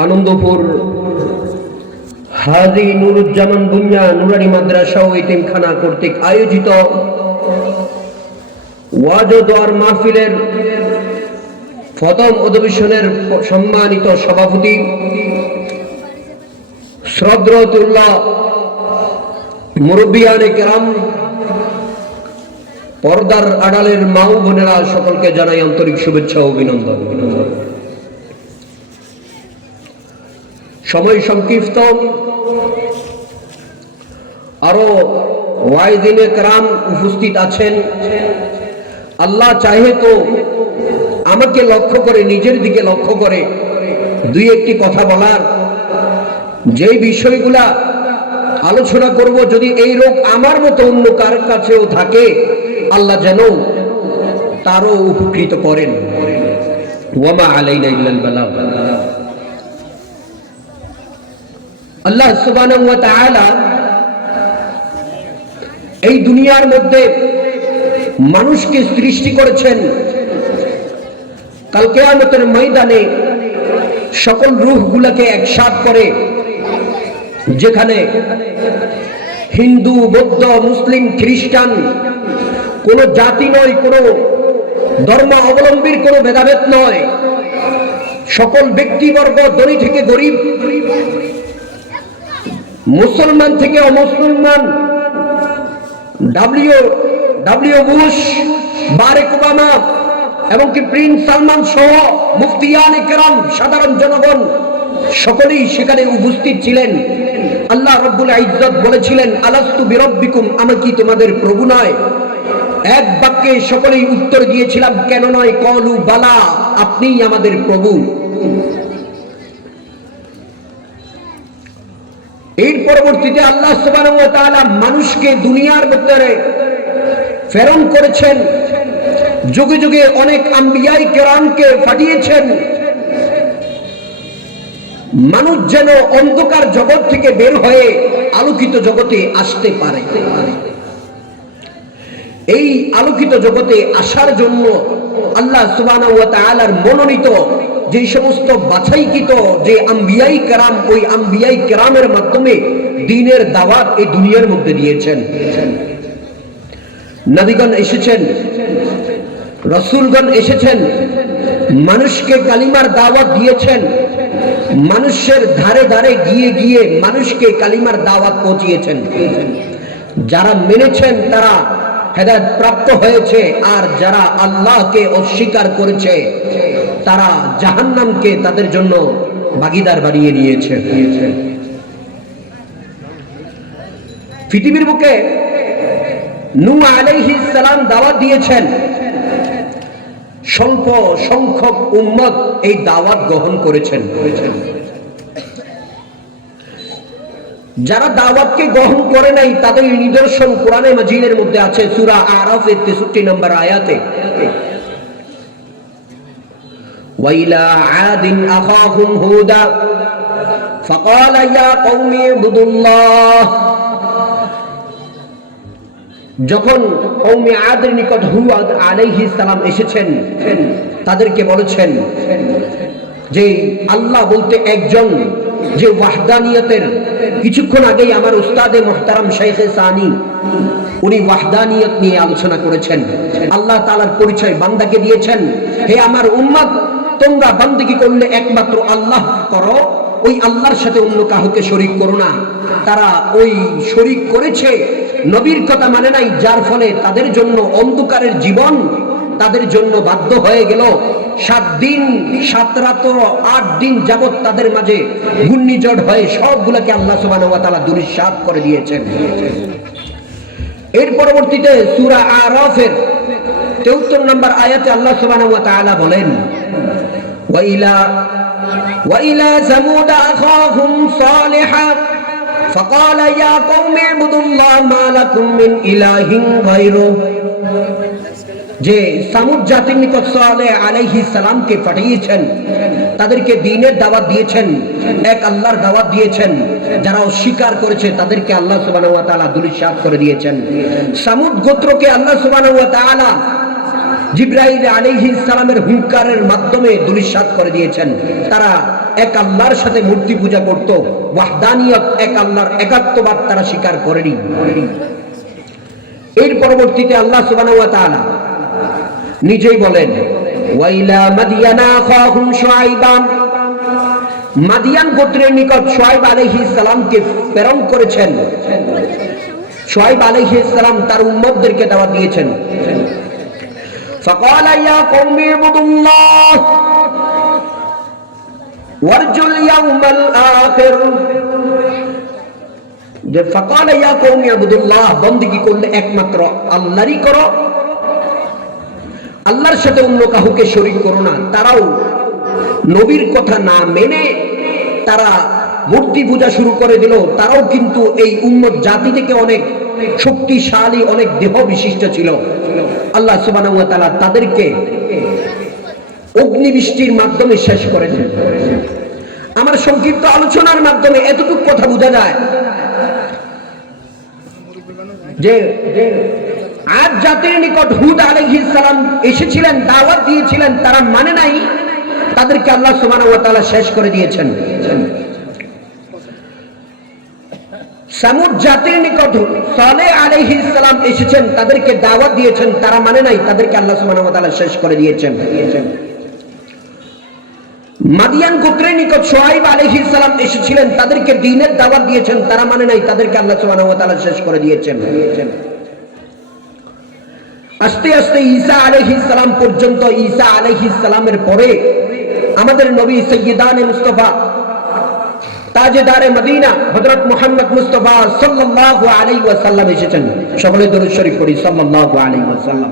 আনন্দপুর হাজী নুরুজ্জামান বুনিয়া নুরানি মাদ্রাসা ও এতিমখানা কর্তৃক আয়োজিত ওয়াজ ও দোয়ার মাহফিলের প্রথম অধিবেশনের সম্মানিত সভাপতি শ্রদ্ধেয় মুরব্বিয়ানে কেরাম, পর্দার আড়ালের মা ও বোনেরা, সকলকে জানাই আন্তরিক শুভেচ্ছা ও অভিনন্দন। সময় সংক্ষিপ্ত, আরো ওয়াইজিনে কেরাম উপস্থিত আছেন। আল্লাহ চাহে তো আমাকে লক্ষ্য করে, নিজের দিকে লক্ষ্য করে দুই একটি কথা বলার, যে বিষয়গুলা আলোচনা করব, যদি এই রোগ আমার মতো অন্য কার কাছেও থাকে, আল্লাহ যেন তারও উপকৃত করেন। ওয়ামা আলাইনা ইল্লাল বালাগ। আল্লাহ সুবহানাহু ওয়া তাআলা এই দুনিয়ার মধ্যে মানুষকে সৃষ্টি করেছেন, কাল কিয়ামতের ময়দানে সকল রূহগুলোকে একসাথে করে, যেখানে হিন্দু, বৌদ্ধ, মুসলিম, খ্রিস্টান কোন জাতি নয়, কোন ধর্ম অবলম্বীর কোন ভেদাভেদ নয়, সকল ব্যক্তিবর্গ, ধনী থেকে গরিব, মুসলমান থেকে অমুসলমান, ডব্লিউ বুশ, বারাক ওবামা, এমনকি প্রিন্স সালমান সহ মুফতিয়ানে কেরাম, সাধারণ জনগণ সকলেই সেখানে উপস্থিত ছিলেন। আল্লাহ রাব্বুল ইজ্জত বলেছিলেন, আলাস্তু বিরাব্বিকুম, আমি কি তোমাদের প্রভু নয়? এক বাক্যে সকলেই উত্তর দিয়েছিলাম, কেন নয়? কলু বালা, আপনিই আমাদের প্রভু। এর পরবর্তীতে আল্লাহ সুবহানাহু ওয়া তাআলা মানুষকে দুনিয়ার ভিতরে প্রেরণ করেছেন, যুগে যুগে অনেক আম্বিয়ায়ে কেরামকে পাঠিয়েছেন, মানুষ যেন অন্ধকার জগৎ থেকে বের হয়ে আলোকিত জগতে আসতে পারে। এই আলোকিত জগতে আসার জন্য আল্লাহ সুবহানাহু ওয়া তাআলার মনোনীত যে সমস্ত বাছাইকৃত যে আম্বিয়ায়ে কেরাম, ওই আম্বিয়ায়ে কেরামের মাধ্যমে দ্বীনের দাওয়াত এই দুনিয়ার মধ্যে দিয়েছেন। নবীগণ এসেছেন, রাসূলগণ এসেছেন, মানুষকে কালিমার দাওয়াত দিয়েছেন, মানুষের ধারে ধারে গিয়ে গিয়ে মানুষকে কালিমার দাওয়াত পৌঁছিয়েছেন। যারা মেনেছেন তারা হেদায়েত প্রাপ্ত হয়েছে, আর যারা আল্লাহকে অস্বীকার করেছে তারা জাহান্নামকে তাদের জন্য ভাগীদার বানিয়ে নিয়েছে। পৃথিবীর বুকে নূহ আলাইহিস সালাম দাওয়াত দিয়েছেন, স্বল্প সংখ্যক উম্মত এই দাওয়াত গ্রহণ করেছেন। যারা দাওয়াতকে গ্রহণ করে নাই তাদের নিদর্শন কোরআনে মাজিদের মধ্যে আছে, সূরা আরাফের 63 নম্বর আয়াতে, ওয়াইলা আদিন আখাহুম হুদা ফাকালা ইয়া কওমি ইবুদুল্লাহ। যখন কওমে আদের নিকট হুদ আলাইহিস সালাম এসেছেন, তাদেরকে বলেছেন যে আল্লাহ বলতে একজন, যে ওয়াহদানিয়তের, কিছুক্ষণ আগেই আমার উস্তাদে মুহতারাম শাইখে সানি উনি ওয়াহদানিয়ত নিয়ে আলোচনা করেছেন। আল্লাহ তাআলার পরিচয় বান্দাকে দিয়েছেন, হে আমার উম্মত, তোমরা বান্দেগি করলে একমাত্র আল্লাহ করো, ওই আল্লাহর সাথে অন্য কাউকে শরীক করো না। তারা ওই শরীক করেছে, নবীর কথা মানে নাই, যার ফলে তাদের জন্য অন্ধকারের জীবন তাদের জন্য বাধ্য হয়ে গেল। 7 দিন 7 রাত 8 দিন যাবত তাদের মাঝে ঘূর্ণিঝড় হয়ে সবগুলোকে আল্লাহ সুবহানাহু ওয়া তাআলা দুলিশাত করে দিয়েছেন। এর পরবর্তীতে সূরা আরাফের 73 নম্বর আয়াতে আল্লাহ সুবহানাহু ওয়া তাআলা বলেন, ওয়াইলা সামুদ আখাহুম সালিহা ফাকালা ইয়া কওমি ইবুদুল্লাহ মা লাকুম মিন ইলাহিন গায়রুহু। যে সামুদ জাতির নিকট সালেহ আলাইহিস সালামকে পাঠিয়েছেন, তাদেরকে দ্বীনের দাওয়াত দিয়েছেন, এক আল্লাহর দাওয়াত দিয়েছেন। যারা অস্বীকার করেছে তাদেরকে আল্লাহ সুবহানাহু ওয়া তাআলা দুলিশাত করে দিয়েছেন। সামুদ গোত্রকে আল্লাহ সুবহানাহু ওয়া তাআলা জিবরাইল আলাইহিস সালামের হুঙ্কারের মাধ্যমে দুলিশাত করে দিয়েছেন। তারা এক আল্লাহর সাথে মূর্তি পূজা করত, ওয়াহদানিয়ত এক আল্লাহর একাত্মবাদ তারা স্বীকার করেনি। এর পরবর্তীতে আল্লাহ সুবহানাহু ওয়া তাআলা নিজেই বলেন, ওয়াইলা মাদিয়ানা আখাহুম শুআইবা, মাদিয়ান গোত্রের নিকট শুআইব আলাইহিস সালামকে প্রেরণ করেছেন। শুআইব আলাইহিস সালাম তার উম্মতদেরকে দাওয়াত দিয়েছেন। ফাকালা ইয়া কওমি ইবুদুল্লাহ ওয়ারজুল ইয়াউমাল আখির, যে ফাকালা ইয়া কওমি ইবুদুল্লাহ, বندگی করলে একমাত্র আল্লাহরই করো, আল্লাহর সাথে অন্য কাউকে শরীক করো না। তারাও নবীর কথা না মেনে তারা মূর্তি পূজা শুরু করে দিল। তারাও কিন্তু এই উম্মত জাতি থেকে অনেক শক্তিশালী, অনেক দেহ বিশিষ্ট ছিল। আল্লাহ সুবহানাহু ওয়া তাআলা তাদেরকে অগ্নিবৃষ্টির মাধ্যমে শেষ করে দেন। আমার সংক্ষিপ্ত আলোচনার মাধ্যমে এতটুকু কথা বোঝা যায় যে আদ জাতির নিকট হুদ আলাইহিস সালাম এসেছিলেন, দাওয়াত দিয়েছিলেন, তারা মানে নাই, তাদেরকে আল্লাহ সুবহানাহু ওয়া তাআলা শেষ করে দিয়েছেন। সামুদ জাতির নিকট সালেহ আলাইহিস সালাম এসেছেন, তাদেরকে দাওয়াত দিয়েছেন, তারা মানে নাই, তাদেরকে আল্লাহ সুবহানাহু ওয়া তাআলা শেষ করে দিয়েছেন। মাদিয়ান গোত্রের নিকট শুআইব আলাইহিস সালাম এসেছিলেন, তাদেরকে দ্বীনের দাওয়াত দিয়েছেন, তারা মানে নাই, তাদেরকে আল্লাহ সুবহানাহু ওয়া তাআলা শেষ করে দিয়েছেন। আস্তে আস্তে ঈসা আলাইহিস সালাম পর্যন্ত, ঈসা আলাইহিস সালামের পরে আমাদের নবী সাইয়্যিদানে মুস্তাফা তাজেদারে মদিনা হযরত মুহাম্মদ মুস্তাফা সাল্লাল্লাহু আলাইহি ওয়াসাল্লাম এসেছেন। সকলে দরুদ শরীফ পড়ি, সাল্লাল্লাহু আলাইহি ওয়াসাল্লাম।